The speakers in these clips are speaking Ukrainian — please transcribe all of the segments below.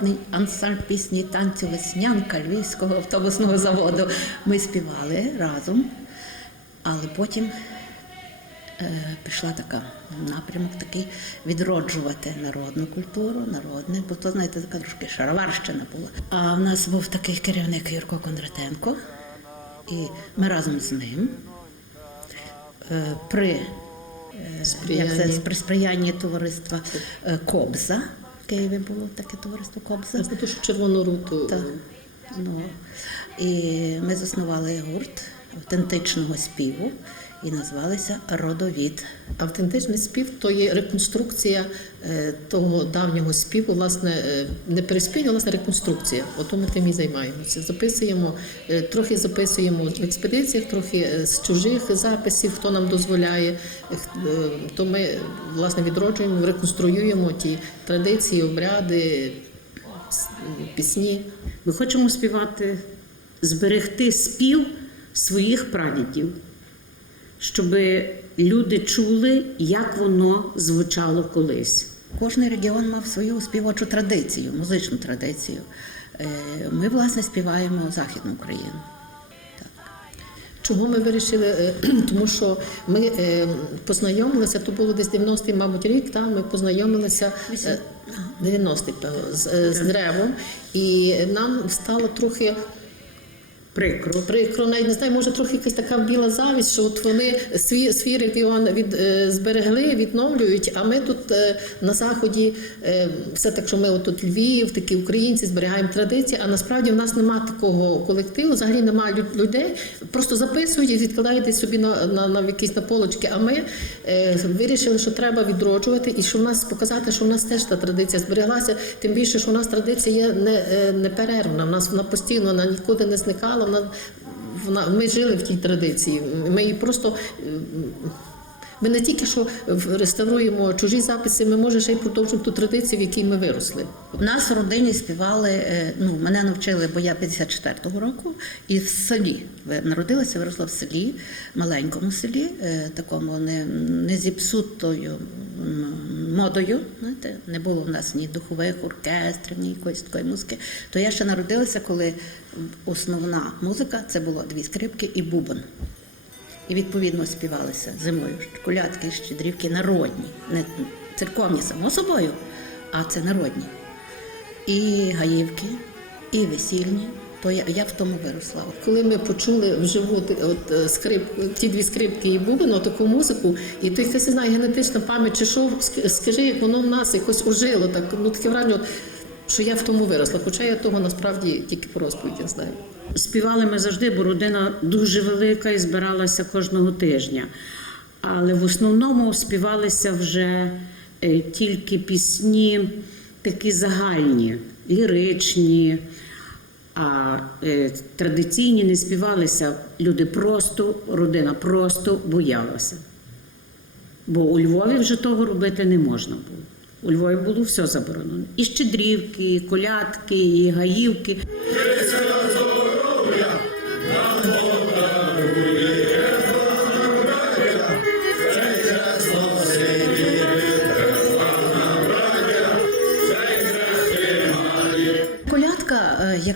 народний ансамбль пісні танцю Веснянка Львівського автобусного заводу. Ми співали разом, але потім е, пішла така напрямок такий відроджувати народну культуру, народне, бо то, знаєте, така трошки шароварщина була. А в нас був такий керівник Юрко Кондратенко, і ми разом з ним е, при, е, як це, при сприянні товариства е, Кобза. Києві було таке товариство Кобза. Це ту ж червону руту. Так. Ну, і ми заснували гурт автентичного співу і назвалися Родовід. Автентичний спів то є реконструкція е, того давнього співу, власне, е, не переспів, а власне реконструкція. Ото ми тим і займаємося. Записуємо, е, трохи записуємо в експедиціях, трохи з чужих записів, хто нам дозволяє. То ми власне відроджуємо, реконструюємо ті традиції, обряди, пісні. Ми хочемо співати, зберегти спів своїх прадідів, щоб люди чули, як воно звучало колись. Кожний регіон мав свою співочу традицію, музичну традицію. Е, Ми, власне, співаємо Західну Україну. Чого ми вирішили? Е, Тому що ми е, познайомилися, то було десь 90-й, мабуть, рік, та, ми познайомилися е, 90-й, з, з древом, і нам стало трохи. Прикро. Прикро, навіть не знаю, може трохи якась така біла завість, що от вони свій, свій регіон від, е, зберегли, відновлюють, а ми тут е, на заході е, все так, що ми от тут Львів, такі українці зберігаємо традиції, а насправді в нас немає такого колективу, взагалі немає лю- людей, просто записують і відкладають десь собі на, на, на якісь на полочки. А ми е, вирішили, що треба відроджувати і що в нас показати, що в нас теж та традиція збереглася. Тим більше, що в нас традиція є не, е, неперервна. В нас вона постійно вона нікуди не зникала. Вона, вона ми жили в тій традиції. Ми її просто. Ми не тільки що реставруємо чужі записи, ми може ще й продовжуємо ту традицію, в якій ми виросли. У нас в родині співали, е, ну, мене навчили, бо я 54-го року, і в селі. Народилася, виросла в селі, маленькому селі, е, такому не, не зіпсутою модою. Знаєте, не було в нас ні духових оркестрів, ні якоїсь такої музики. То я ще народилася, коли основна музика це було дві скрипки і бубон. І відповідно співалися зимою колядки, щедрівки народні, не церковні, само собою, а це народні. І гаївки, і весільні. То я, я в тому виросла. Коли ми почули вживу от е, скрип, ті дві скрипки і бубен, таку музику, і то якась не знаю, генетична пам'ять чи що, скажи, як воно в нас якось ожило, так ну таке враження, от, що я в тому виросла. Хоча я того насправді тільки по розповіді знаю. Співали ми завжди, бо родина дуже велика і збиралася кожного тижня. Але в основному співалися вже е, тільки пісні такі загальні, ліричні, а е, традиційні не співалися. Люди просто, родина просто боялася. Бо у Львові вже того робити не можна було. У Львові було все заборонено. І щедрівки, і колядки, і гаївки.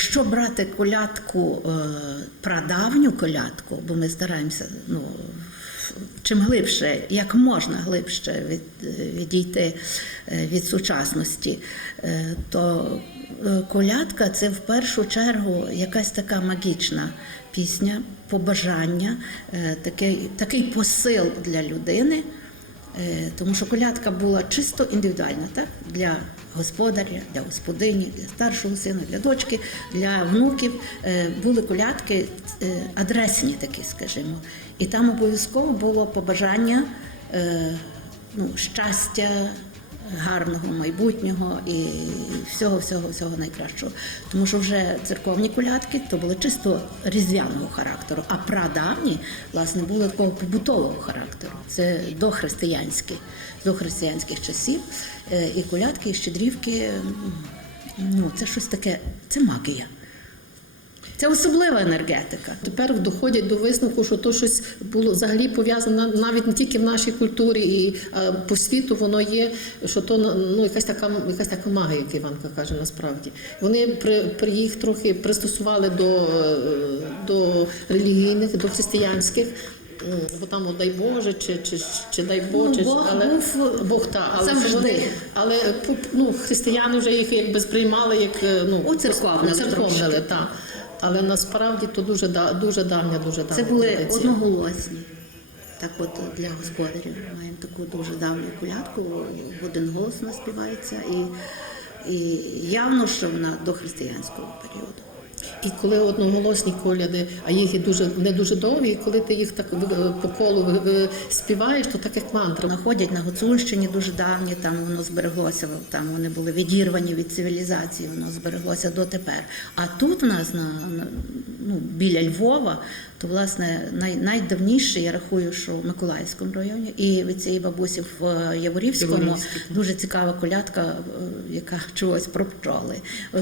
Якщо брати колядку, е, прадавню колядку, бо ми стараємося ну, чим глибше, як можна глибше від, відійти е, від сучасності, е, то колядка це в першу чергу якась така магічна пісня, побажання, такий, такий посил для людини. Е, Тому що колядка була чисто індивідуальна, так? Для господаря, для господині, для старшого сина, для дочки, для внуків. Е, Були колядки е, адресні такі, скажімо. І там обов'язково було побажання ну, щастя, гарного майбутнього і всього, всього, всього найкращого. Тому що вже церковні колядки то були чисто різдвяного характеру, а прадавні, власне, були такого побутового характеру. Це дохристиянські, до християнських часів. Е, І колядки, і щедрівки, ну, це щось таке, це магія. Це особлива енергетика. Тепер доходять до висновку, що то щось було взагалі пов'язане навіть не тільки в нашій культурі, і а, по світу воно є, що то ну якась така якась така магія, як Іванка каже, насправді. Вони при, при їх трохи пристосували до, е, до релігійних, до християнських. Бо там о, дай Боже, чи, чи, чи дай Боже, Ну, Бог але був Бог та але завжди. вони- але ну, християни вже їх якби сприймали як е, ну трошки. та. Але насправді то дуже дуже давня, дуже давня Це були традиція. одноголосні. Так от для господарів маємо таку дуже давню колядку, в один голос вона співається, і, і явно, що вона до християнського періоду. І коли одноголосні коляди, а їх і дуже не дуже довгі, і коли ти їх так по колу ви співаєш, то так як мантра. Находять на Гуцульщині дуже давні, там воно збереглося, там вони були відірвані від цивілізації, воно збереглося дотепер. А тут в нас на, на ну, біля Львова, то власне най, найдавніше, я рахую, що в Миколаївському районі, і від цієї бабусі в е, Яворівському дуже цікава колядка, е, яка чогось про пчоли.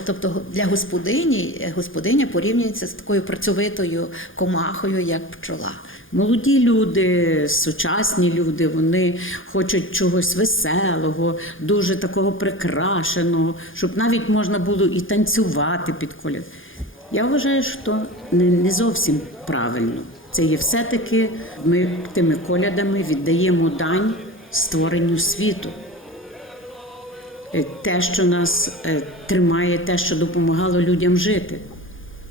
Тобто для господині е, господиня порівнюється з такою працьовитою комахою, як пчола. Молоді люди, сучасні люди, вони хочуть чогось веселого, дуже такого прикрашеного, щоб навіть можна було і танцювати під коляд. Я вважаю, що не, не зовсім правильно. Це є все-таки ми тими колядами віддаємо дань створенню світу. Е, Те, що нас е, тримає, те, що допомагало людям жити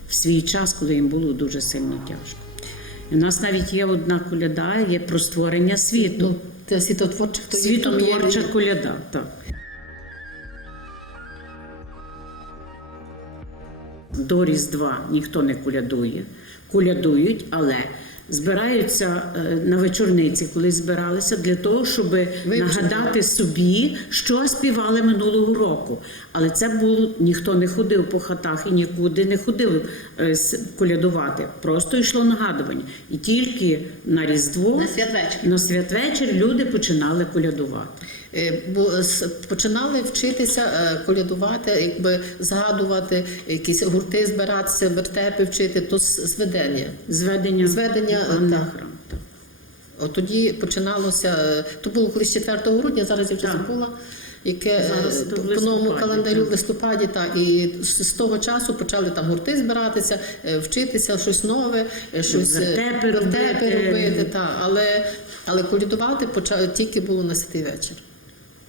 в свій час, коли їм було дуже сильно тяжко. І у нас навіть є одна коляда, є про створення світу. Ну, то є- Світотворча коляда, так. До Різдва ніхто не колядує. Колядують, але збираються е, на вечорниці, коли збиралися, для того, щоб нагадати собі, що співали минулого року. Але це було ніхто не ходив по хатах і нікуди не ходив е, колядувати. Просто йшло нагадування. І тільки на Різдво На святвечір. на святвечір люди починали колядувати. Е, Бо починали вчитися е, колядувати, якби згадувати, якісь гурти збиратися, вертепи вчити, то зведення. Зведення, Зведення, на так. От тоді починалося, е, то було колись 4 грудня, зараз я вже забула. Яке Зараз е, по новому календарю в листопаді, та і з того часу почали там гурти збиратися, е, вчитися щось нове, е, щось е, вертепи робити. робити. Та, але, але колядувати почали тільки було на святий вечір.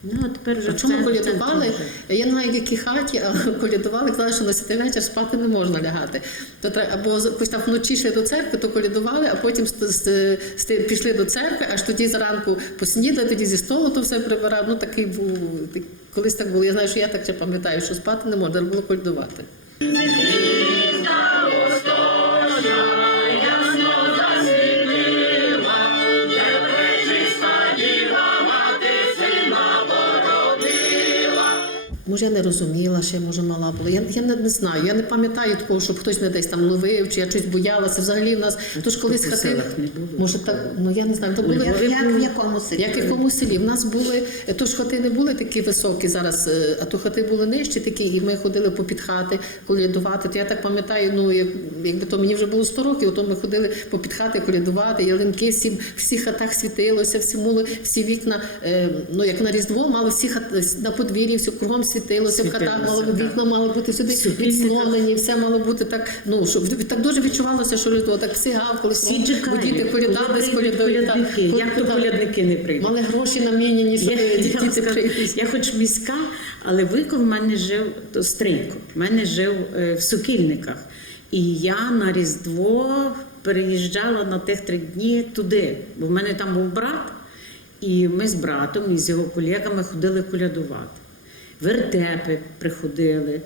Ну, а тепер вже це- колядували, це я не знаю, в якій хаті, а колядували, казали, що на святий вечір спати не можна лягати. То треба, або якось там вночі йшли до церкви, то колядували, а потім пішли до церкви, аж тоді зранку поснідали, тоді зі столу то все прибирав. Ну такий був так- колись так було. Я знаю, що я так ще пам'ятаю, що спати не можна, треба було колядувати. Може, я не розуміла, ще може мала була. Я, я не, не знаю. Я не пам'ятаю такого, щоб хтось не десь там ловив, чи я щось боялася. Взагалі в нас тож колись хати. не було Може так, ну я не знаю. То були Як, як в якому селі? як в якому селі. В нас були, то ж хати не були такі високі зараз, е, а то хати були нижчі такі, і ми ходили по під хати колядувати. То я так пам'ятаю, ну як, якби то мені вже було 100 років, то ми ходили по під хати колядувати, ялинки, всі, всіх хатах світилося, всі мули, всі вікна, е, ну як на Різдво, мали всі хат на подвір'ї, все кругом світилося, в хатах мало вікна мали бути сюди відслонені, все мало бути так. Ну щоб так дуже відчувалося, що Різдво так всі гавкали, діти колядали, з коли Як то колядники не прийдуть? Мали гроші наміняні, що діти прийдуть. я хоч міська, але Вийко в мене жив то стрийко. В мене жив е, в Сокільниках. І я на Різдво переїжджала на тих три дні туди, бо в мене там був брат, і ми з братом і з його колегами ходили колядувати. Вертепи приходили.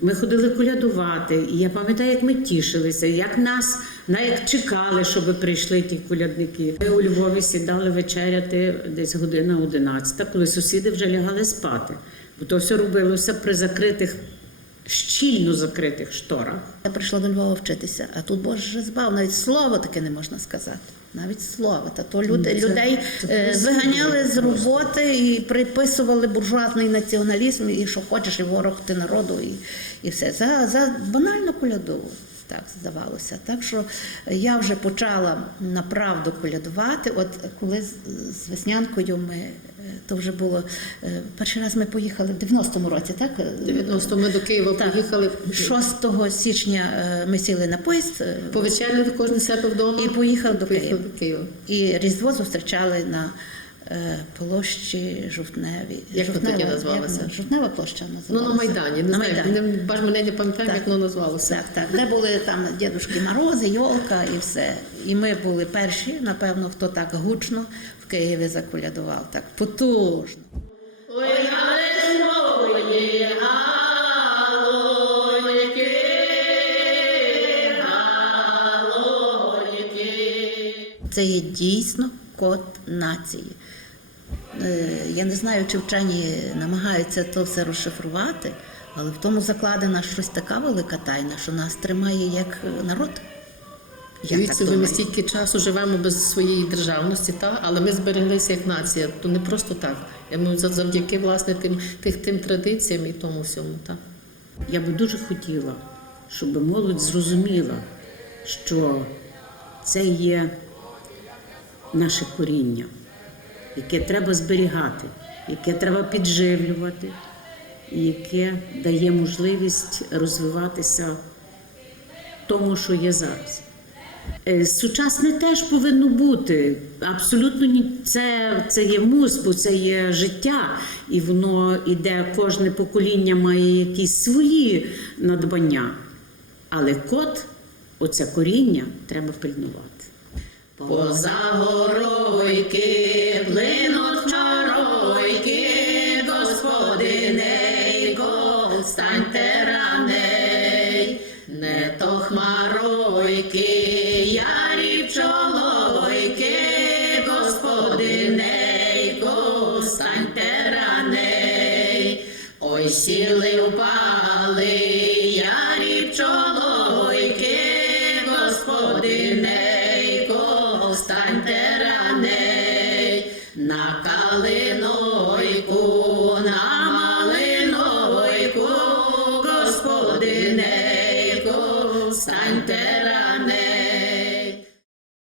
Ми ходили колядувати, і я пам'ятаю, як ми тішилися, як нас навіть чекали, щоб прийшли ті колядники. Ми у Львові сідали вечеряти десь година 11, коли сусіди вже лягали спати. Бо то все робилося при закритих, щільно закритих шторах. Я прийшла до Львова вчитися, а тут Боже збав, навіть слово таке не можна сказати. Навіть слова, Та то люди, це- людей це це, виганяли виганяли з роботи і приписували буржуазний націоналізм, і що хочеш, і ворог ти народу, і, і все. За, за банальну коляду. Так здавалося. Так що я вже почала направду колядувати. От коли з, веснянкою ми е, то вже було е, перший раз ми поїхали в 90-му році, так? 90 ми до Києва Так. поїхали. 6 січня е, ми сіли на поїзд Повечеряли кожен себе вдома. і поїхали до Поїхали Києва. до Києва. І Різдво зустрічали на площі Жовтневій. Як то тоді Жовтнева- називалося? як- Жовтнева площа Ну, на Майдані, не на знаю, Майдані. не, бач, мене не пам'ятаю, як воно назвалося. Так, так. Де були там дідушки Морози, Йолка і все. І ми були перші, напевно, хто так гучно в Києві заколядував, так потужно. Ой. Це є дійсно код нації. Е, Я не знаю, чи вчені намагаються то все розшифрувати, але в тому закладена щось така велика тайна, що нас тримає як народ. Я Дивіться, так ви ми стільки часу живемо без своєї державності, та? але ми збереглися як нація. То не просто так. Я думаю, завдяки власне тим, тих, тим традиціям і тому всьому. Так? Я би дуже хотіла, щоб молодь зрозуміла, що це є наше коріння, яке треба зберігати, яке треба підживлювати, і яке дає можливість розвиватися тому, що є зараз. Е, Сучасне теж повинно бути. Абсолютно це, це є мус, бо це є життя, і воно іде, кожне покоління має якісь свої надбання. Але кот, оце коріння, треба пильнувати. Поза горойки, плинуть чаройки, господинейко, станьте раней, не то хмаройки, ярі пчолойки, господинейко, станьте раней, ой, сіли впали, ярі пчолойки, малинойку, господинейко, станьте